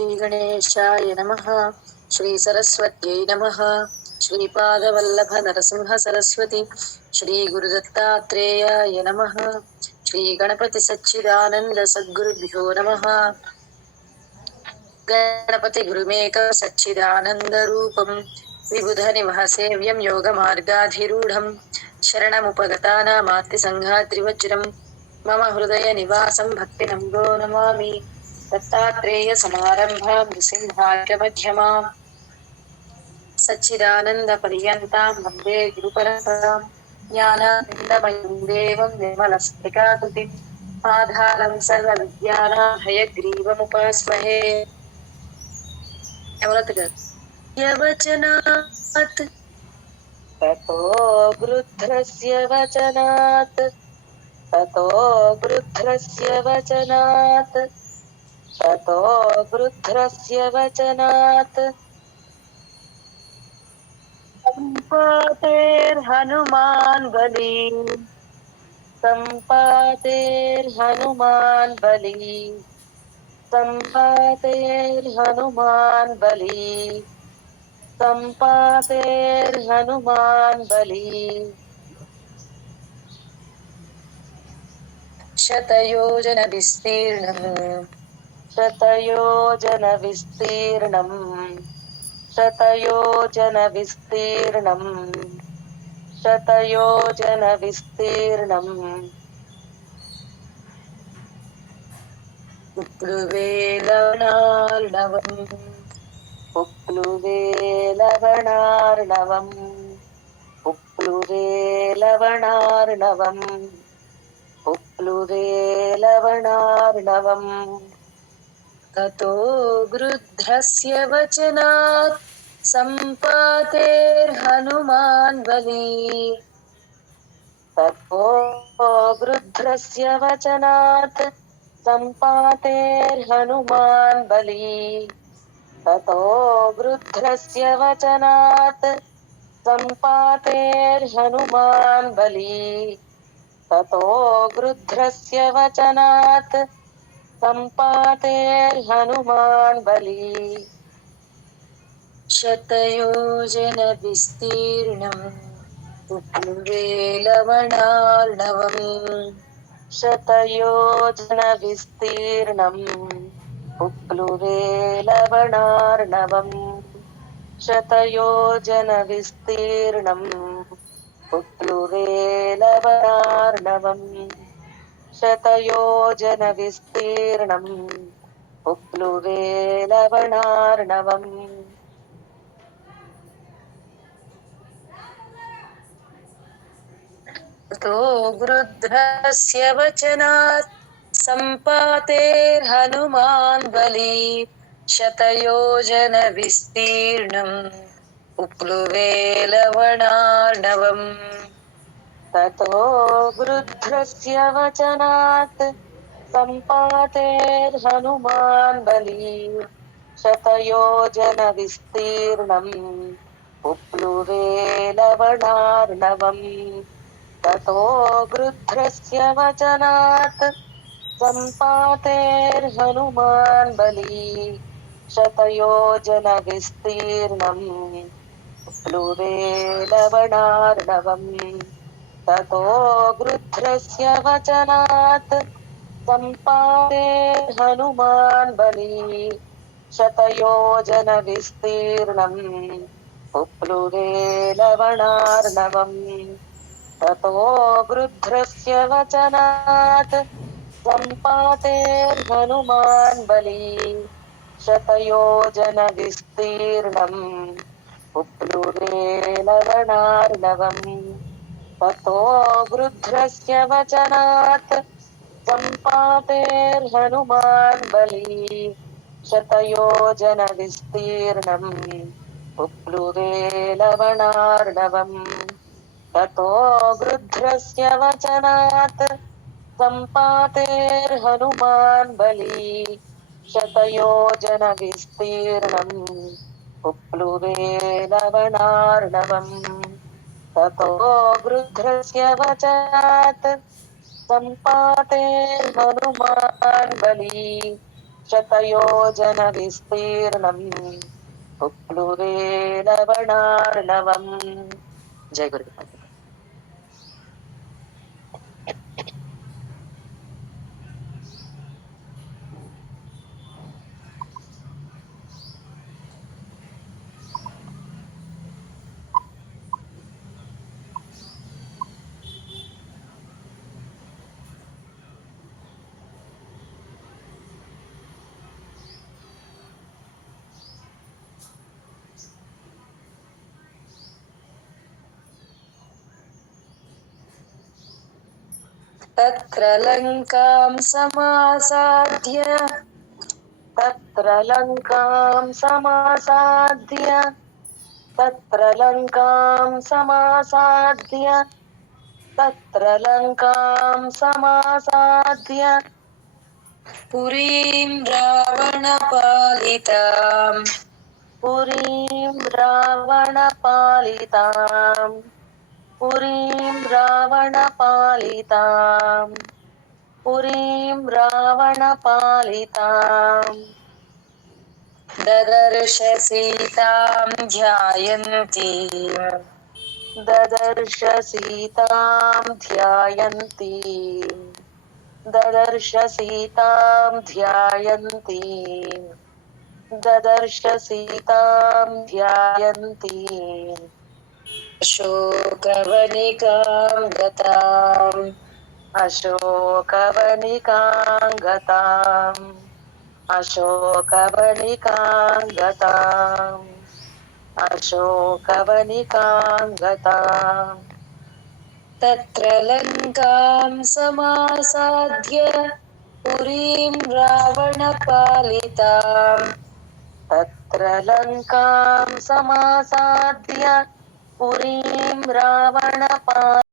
श्रीगणेशाय नमः। श्रीसरस्वत्यै नमः। श्रीपादवल्लभ नरसिंह सरस्वती श्रीगुरुदत्तात्रेयाय नमः। श्रीगणपति सच्चिदानन्द सद्गुरुभ्यो नमः। गणपति गुरुमेक सच्चिदानन्दरूपं विबुधनिवहसेव्यं योगमार्गाधिरूढं शरणमुपगतानामात्रिसङ्घात्रिवज्रं मम हृदयनिवासं भक्तिनम्रो नमामि। दत्तात्रेयसमारम्भां नृसिंहाख्यमध्यमाम् सच्चिदानन्दपर्यन्तां वन्दे गुरुपरम्पराम्। ज्ञानानन्दमयं देवं निर्मलस्फटिकाकृतिम् आधारं सर्वविद्यानां हयग्रीवमुपास्महे। यवचनात् ततो गृध्रस्य वचनात् ततो गृध्रस्य वचनात् ततो गृध्रस्य वचनात् सम्पातेर्हनुमान् बली सम्पातेर्हनुमान् बली सम्पातेर्हनुमान् बली सम्पातेर्हनुमान् बली। शतयोजनविस्तीर्णम् शतयोजनविस्तीर्णम् शतयोजनविस्तीर्णम् शतयोजनविस्तीर्णम् उप्लुवेलवनार्णवम् उप्लुवेलवनार्णवम् उप्लुवेलवनार्णवम् उप्लुवेलवनार्णवम्। ततो गृध्रस्य वचनात् सम्पातेर्हनुमान् बली ततो गृध्रस्य वचनात् सम्पातेर्हनुमान् बली ततो गृध्रस्य वचनात् सम्पातेर्हनुमान् बली ततो गृध्रस्य वचनात् सम्पातेर्हनुमान् बली। शतयोजनविस्तीर्णम् उप्लुवेलवनार्णवम् शतयोजनविस्तीर्णम् उप्लुवेलवनार्णवम् शतयोजनविस्तीर्णम् उप्लुवेलवनार्णवम् शतयोजनविस्तीर्णम् उप्लुवेलवनार्णवम्। ततो गृध्रस्य वचनात् सम्पातेर्हनुमान् बली शतयोजनविस्तीर्णम् उप्लुवेलवनार्णवम्। ततो गृध्रस्य वचनात् सम्पातेर्हनुमान् बली शतयोजनविस्तीर्णम् उप्लुवेलवनार्णवम्। ततो गृध्रस्य वचनात् सम्पातेर्हनुमान् बली शतयोजनविस्तीर्णम् उप्लुवेलवनार्णवम्। ततो गृध्रस्य वचनात् सम्पातेर्हनुमान् बली शतयोजनविस्तीर्णम् उप्लुवेलवनार्णवम्। ततो गृध्रस्य वचनात् सम्पातेर्हनुमान् बली शतयोजनविस्तीर्णम् उप्लुवेलवनार्णवम्। ततो गृध्रस्य वचनात् सम्पातेर्हनुमान् बली शतयोजनविस्तीर्णम् उप्लुवेलवनार्णवम्। ततो गृध्रस्य वचनात् सम्पातेर्हनुमान् बली शतयोजनविस्तीर्णम् उप्लुवेलवनार्णवम्। ततो गृध्रस्य वचनात् सम्पातेर्हनुमान् बली शतयोजनविस्तीर्णम् उप्लुवे लवणार्णवम्. जय गुरुदेव. तत्र लङ्कां समासाद्य तत्र लङ्कां समासाद्य तत्र लङ्कां समासाद्य तत्र लङ्कां समासाद्य पुरीं रावणपालिताम् पुरीं रावणपालिताम् पुरीं रावणपालिताम् पुरीं रावणपालिताम् ददर्श सीतां ध्यायन्तीम् ददर्श सीतां ध्यायन्तीम् ददर्श सीतां ध्यायन्तीम् ददर्श सीतां ध्यायन्तीम् अशोकवनिकां गताम् अशोकवनिकां गताम् अशोकवनिकां गताम् अशोकवनिकां गताम् तत्र लङ्कां समासाद्य पुरीं रावणपालिताम् तत्र लङ्कां समासाद्य पुरीं रावणपालिताम्